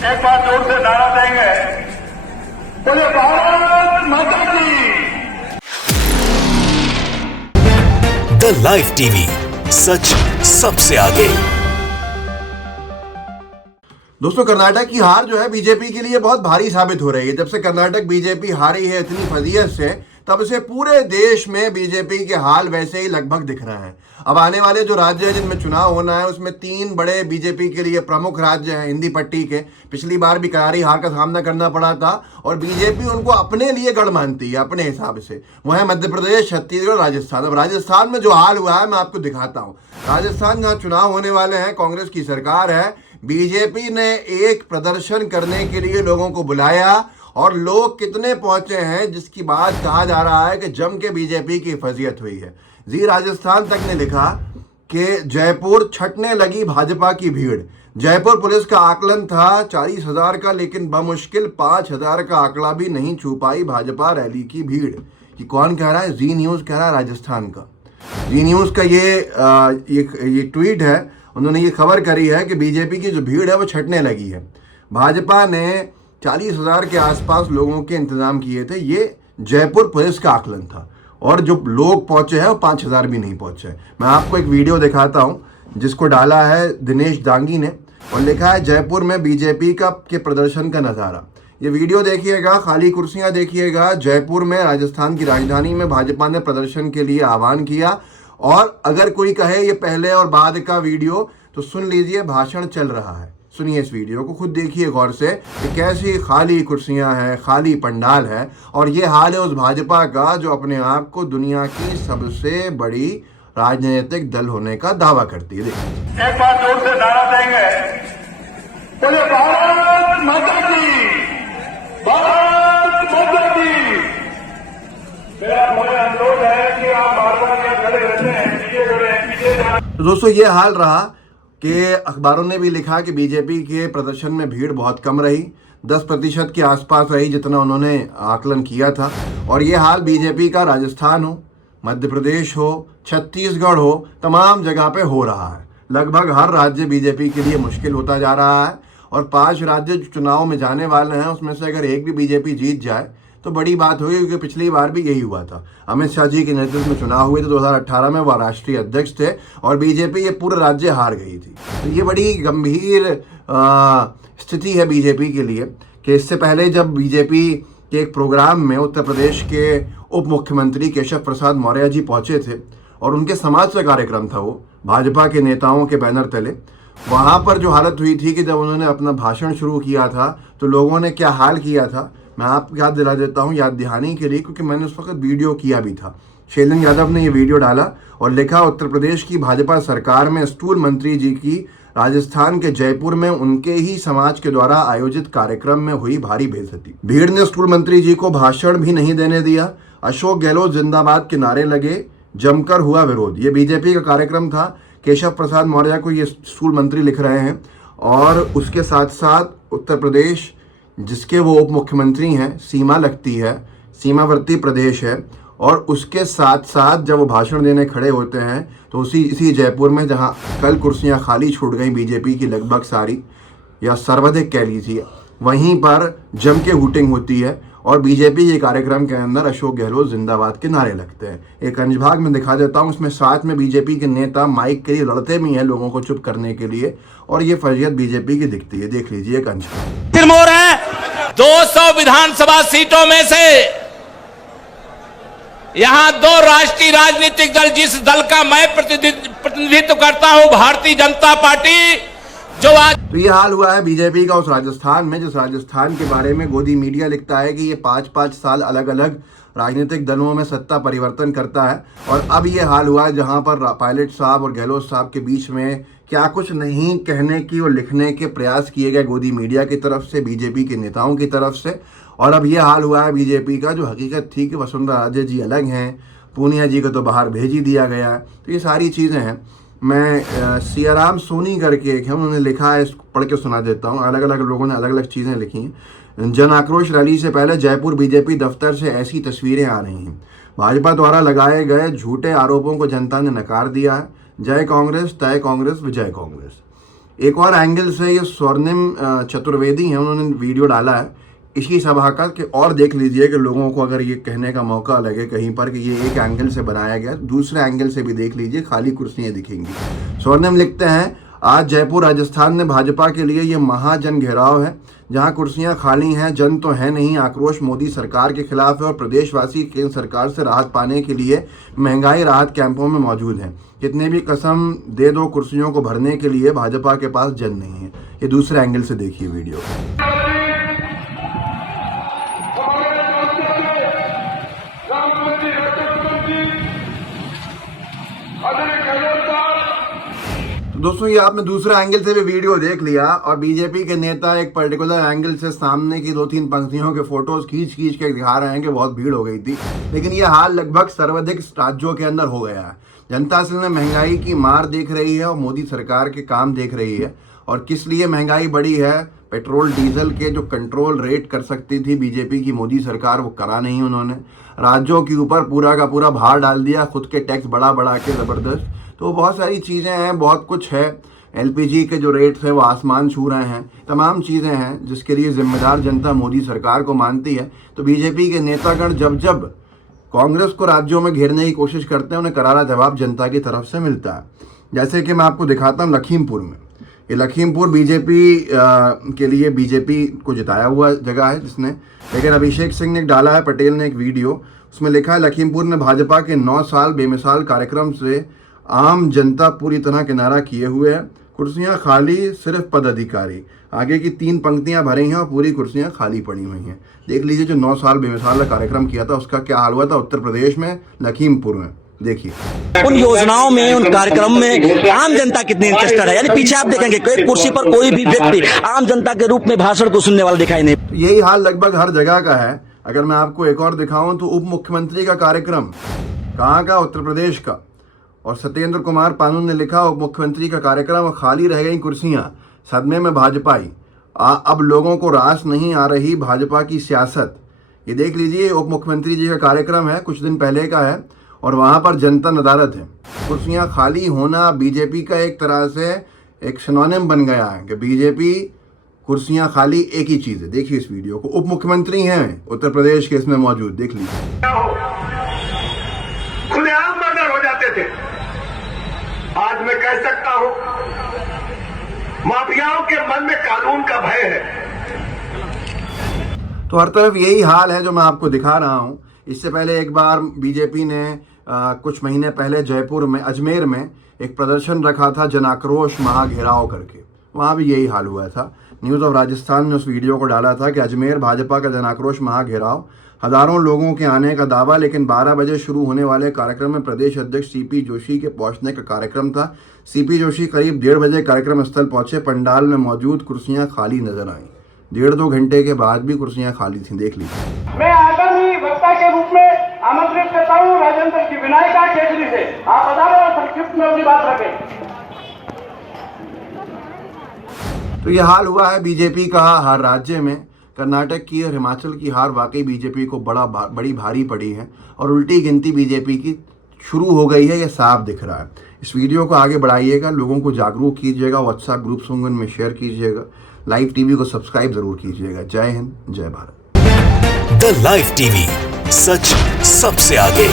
एक बार जोर से नारा देंगे, बोले भारत माता की। द लाइव टीवी, सच सबसे आगे। दोस्तों, कर्नाटक की हार जो है बीजेपी के लिए बहुत भारी साबित हो रही है। जब से कर्नाटक बीजेपी हारी है इतनी फजीयत से, तब से पूरे देश में बीजेपी के हाल वैसे ही लगभग दिख रहे हैं। अब आने वाले जो राज्य हैं जिनमें चुनाव होना है, उसमें 3 बड़े बीजेपी के लिए प्रमुख राज्य हैं हिंदी पट्टी के। पिछली बार भी करारी हार का सामना करना पड़ा था और बीजेपी उनको अपने लिए गढ़ मानती है अपने हिसाब से। वो है मध्य प्रदेश, छत्तीसगढ़, राजस्थान। अब राजस्थान में जो हाल हुआ है मैं आपको दिखाता हूँ। राजस्थान जहाँ चुनाव होने वाले हैं, कांग्रेस की सरकार है, बीजेपी ने एक प्रदर्शन करने के लिए लोगों को बुलाया और लोग कितने पहुंचे हैं जिसकी बात कहा जा रहा है कि जम के बीजेपी की फजीयत हुई है। जी राजस्थान तक ने लिखा कि जयपुर छटने लगी भाजपा की भीड़। जयपुर पुलिस का आकलन था 40,000 का, लेकिन बमुश्किल 5,000 का आंकड़ा भी नहीं छू पाई भाजपा रैली की भीड़। ये कौन कह रहा है? जी न्यूज़ कह रहा है, राजस्थान का। जी न्यूज़ का ये ट्वीट है। उन्होंने ये खबर करी है कि बीजेपी की जो भीड़ है वो छटने लगी है। भाजपा ने 40,000 के आसपास लोगों के इंतजाम किए थे। ये जयपुर पुलिस का आकलन था और जो लोग पहुंचे हैं वो 5,000 भी नहीं पहुंचे। मैं आपको एक वीडियो दिखाता हूं जिसको डाला है दिनेश दांगी ने और लिखा है जयपुर में बीजेपी के प्रदर्शन का नज़ारा। ये वीडियो देखिएगा, खाली कुर्सियां देखिएगा। जयपुर में, राजस्थान की राजधानी में भाजपा ने प्रदर्शन के लिए आह्वान किया। और अगर कोई कहे ये पहले और बाद का वीडियो, तो सुन लीजिए, भाषण चल रहा है। सुनिए इस वीडियो को, खुद देखिए गौर से कि कैसी खाली कुर्सियां हैं, खाली पंडाल है। और ये हाल है उस भाजपा का जो अपने आप को दुनिया की सबसे बड़ी राजनीतिक दल होने का दावा करती है। देखिए, एक बार जोर से नारा देंगे, बोले भारत माता की, भारत माता की। मेरा मुझे अनुरोध है कि आप बार-बार यहाँ खड़े रहते हैं, पीछे खड़े हैं, पीछे। तो दोस्तों, ये हाल रहा कि अखबारों ने भी लिखा कि बीजेपी के प्रदर्शन में भीड़ बहुत कम रही, 10% के आसपास रही जितना उन्होंने आकलन किया था। और ये हाल बीजेपी का राजस्थान हो, मध्य प्रदेश हो, छत्तीसगढ़ हो, तमाम जगह पे हो रहा है। लगभग हर राज्य बीजेपी के लिए मुश्किल होता जा रहा है। और 5 राज्य जो चुनाव में जाने वाले हैं उसमें से अगर एक भी बीजेपी जीत जाए तो बड़ी बात होगी, क्योंकि पिछली बार भी यही हुआ था। अमित शाह जी के नेतृत्व में चुनाव हुए थे 2018 में, वह राष्ट्रीय अध्यक्ष थे और बीजेपी ये पूरे राज्य हार गई थी। तो ये बड़ी गंभीर स्थिति है बीजेपी के लिए कि इससे पहले जब बीजेपी के एक प्रोग्राम में उत्तर प्रदेश के उप मुख्यमंत्री केशव प्रसाद मौर्य जी पहुंचे थे और उनके समाज से कार्यक्रम था, वो भाजपा के नेताओं के बैनर तले। वहाँ पर जो हालत हुई थी कि जब उन्होंने अपना भाषण शुरू किया था तो लोगों ने क्या हाल किया था, मैं आपको याद दिला देता हूँ याद दिहानी के लिए, क्योंकि मैंने उस वक्त वीडियो किया भी था। शैलेंद्र यादव ने ये वीडियो डाला और लिखा, उत्तर प्रदेश की भाजपा सरकार में स्टूल मंत्री जी की राजस्थान के जयपुर में उनके ही समाज के द्वारा आयोजित कार्यक्रम में हुई भारी बेइज्जती। भीड़ ने स्टूल मंत्री जी को भाषण भी नहीं देने दिया। अशोक गहलोत जिंदाबाद के नारे लगे, जमकर हुआ विरोध। ये बीजेपी का कार्यक्रम था। केशव प्रसाद मौर्य को ये स्टूल मंत्री लिख रहे हैं और उसके साथ साथ उत्तर प्रदेश जिसके वो उप मुख्यमंत्री हैं, सीमा लगती है, सीमावर्ती प्रदेश है, और उसके साथ साथ जब वो भाषण देने खड़े होते हैं तो इसी जयपुर में जहां कल कुर्सियां खाली छूट गई बीजेपी की लगभग सारी या सर्वाधिक कह लीजिए, वहीं पर जम के हूटिंग होती है और बीजेपी के कार्यक्रम के अंदर अशोक गहलोत जिंदाबाद के नारे लगते हैं। एक अंशभाग में दिखा देता हूँ, इसमें साथ में बीजेपी के नेता माइक के लिए लड़ते भी हैं लोगों को चुप करने के लिए, और ये फजीयत बीजेपी की दिखती है। देख लीजिए एक अंशभाग। सिरमौर है 200 विधानसभा सीटों में से यहां 2 राष्ट्रीय राजनीतिक दल, जिस दल का मैं प्रतिनिधित्व करता हूं, भारतीय जनता पार्टी, जो आज तो ये हाल हुआ है बीजेपी का उस राजस्थान में, जिस राजस्थान के बारे में गोदी मीडिया लिखता है कि ये 5-5 साल अलग अलग राजनीतिक दलों में सत्ता परिवर्तन करता है। और अब ये हाल हुआ है जहां पर पायलट साहब और गहलोत साहब के बीच में क्या कुछ नहीं कहने की और लिखने के प्रयास किए गए गोदी मीडिया की तरफ से, बीजेपी के नेताओं की तरफ से। और अब ये हाल हुआ है बीजेपी का, जो हकीकत थी कि वसुंधरा राजे जी अलग हैं, पूनिया जी को तो बाहर भेज ही दिया गया है। तो ये सारी चीज़ें हैं। मैं सियाराम सोनी करके एक है, उन्होंने लिखा है, इसको पढ़ के सुना देता हूँ। अलग अलग लोगों ने अलग अलग चीज़ें लिखी हैं। जन आक्रोश रैली से पहले जयपुर बीजेपी दफ्तर से ऐसी तस्वीरें आ रही हैं। भाजपा द्वारा लगाए गए झूठे आरोपों को जनता ने नकार दिया है। जय कांग्रेस, तय कांग्रेस, विजय कांग्रेस। एक और एंगल से ये स्वर्णिम चतुर्वेदी हैं, उन्होंने वीडियो डाला है इसी सभा का कि और देख लीजिए कि लोगों को अगर ये कहने का मौका लगे कहीं पर कि ये एक एंगल से बनाया गया, दूसरे एंगल से भी देख लीजिए, खाली कुर्सियां दिखेंगी। स्वर्णिम लिखते हैं, आज जयपुर राजस्थान में भाजपा के लिए ये महाजन घेराव है, जहां कुर्सियां खाली हैं, जन तो है नहीं। आक्रोश मोदी सरकार के खिलाफ है और प्रदेशवासी केंद्र सरकार से राहत पाने के लिए महंगाई राहत कैंपों में मौजूद हैं। कितने भी कसम दे दो, कुर्सियों को भरने के लिए भाजपा के पास जन नहीं है। ये दूसरे एंगल से देखिए वीडियो। दोस्तों ये आपने दूसरा एंगल से भी वीडियो देख लिया और बीजेपी के नेता एक पर्टिकुलर एंगल से सामने की 2-3 पंक्तियों के फोटोज खींच के दिखा रहे हैं कि बहुत भीड़ हो गई थी, लेकिन ये हाल लगभग सर्वाधिक राज्यों के अंदर हो गया है। जनता असल में महंगाई की मार देख रही है और मोदी सरकार के काम देख रही है। और किस लिए महंगाई बढ़ी है? पेट्रोल डीजल के जो कंट्रोल रेट कर सकती थी बीजेपी की मोदी सरकार, वो करा नहीं उन्होंने। राज्यों के ऊपर पूरा का पूरा भार डाल दिया, खुद के टैक्स बढ़ा के ज़बरदस्त। तो बहुत सारी चीज़ें हैं, बहुत कुछ है। एलपीजी के जो रेट्स हैं वो आसमान छू रहे हैं, तमाम चीज़ें हैं जिसके लिए जिम्मेदार जनता मोदी सरकार को मानती है। तो बीजेपी के नेतागण जब कांग्रेस को राज्यों में घेरने की कोशिश करते हैं, उन्हें करारा जवाब जनता की तरफ से मिलता है। जैसे कि मैं आपको दिखाता हूँ लखीमपुर में, ये लखीमपुर बीजेपी के लिए बीजेपी को जिताया हुआ जगह है जिसने, लेकिन अभिषेक सिंह ने डाला है, पटेल ने एक वीडियो, उसमें लिखा है लखीमपुर में भाजपा के 9 साल बेमिसाल कार्यक्रम से आम जनता पूरी तरह किनारा किए हुए है। कुर्सियां खाली, सिर्फ पदाधिकारी। आगे की 3 पंक्तियां भरी हैं और पूरी कुर्सियां खाली पड़ी हुई हैं। देख लीजिए जो 9 साल बेमिसाल का कार्यक्रम किया था उसका क्या हाल हुआ था उत्तर प्रदेश में, लखीमपुर में। देखिए उन योजनाओं में, उन कार्यक्रम में आम जनता कितनी इंटरेस्टेड है। यानी पीछे आप देखेंगे कोई कुर्सी पर कोई भी व्यक्ति आम जनता के रूप में भाषण को सुनने वाला दिखाई नहीं। यही हाल लगभग हर जगह का है। अगर मैं आपको एक और दिखाऊं तो उप मुख्यमंत्री का कार्यक्रम कहाँ का? उत्तर प्रदेश का। और सत्येंद्र कुमार पानू ने लिखा उप मुख्यमंत्री का कार्यक्रम और खाली रह गई कुर्सियां, सदमे में भाजपाई। अब लोगों को रास नहीं आ रही भाजपा की सियासत। ये देख लीजिए उप मुख्यमंत्री जी का कार्यक्रम है, कुछ दिन पहले का है और वहां पर जनता नदारत है। कुर्सियां खाली होना बीजेपी का एक तरह से एक सिनोनिम बन गया है कि बीजेपी कुर्सियां खाली एक ही चीज है। देखिए इस वीडियो को, उप मुख्यमंत्री हैं उत्तर प्रदेश के इसमें मौजूद, देख लीजिए। खुलेआम मर्डर हो जाते थे, आज मैं कह सकता हूं माफियाओं के मन में कानून का भय है। तो हर तरफ यही हाल है जो मैं आपको दिखा रहा हूं। इससे पहले एक बार बीजेपी ने कुछ महीने पहले जयपुर में, अजमेर में एक प्रदर्शन रखा था जन आक्रोश महाघेराव करके, वहां भी यही हाल हुआ था। न्यूज़ ऑफ राजस्थान ने उस वीडियो को डाला था कि अजमेर भाजपा का जन आक्रोश महाघेराव, हजारों लोगों के आने का दावा, लेकिन 12 बजे शुरू होने वाले कार्यक्रम में प्रदेश अध्यक्ष सीपी जोशी के पहुंचने का कार्यक्रम था। सीपी जोशी करीब 1:30 बजे कार्यक्रम स्थल पहुंचे। पंडाल में मौजूद कुर्सियां खाली नजर आई। 1.5-2 घंटे के बाद भी कुर्सियां खाली थी, देख लीजिए। मैं आगामी वक्ता के रूप में आमंत्रित करता हूँ राजेंद्र की विनायका केजरी से, आप बता रहे और संक्षिप्त में अपनी बात रखें। तो ये हाल हुआ है बीजेपी का हर राज्य में। कर्नाटक की और हिमाचल की हार वाकई बीजेपी को बड़ी भारी पड़ी है और उल्टी गिनती बीजेपी की शुरू हो गई है, ये साफ दिख रहा है। इस वीडियो को आगे बढ़ाइएगा, लोगों को जागरूक कीजिएगा, व्हाट्सएप ग्रुप्स होंगे उनमें शेयर कीजिएगा, लाइव टीवी को सब्सक्राइब जरूर कीजिएगा। जय हिंद, जय भारत। द लाइव टीवी, सच सबसे आगे।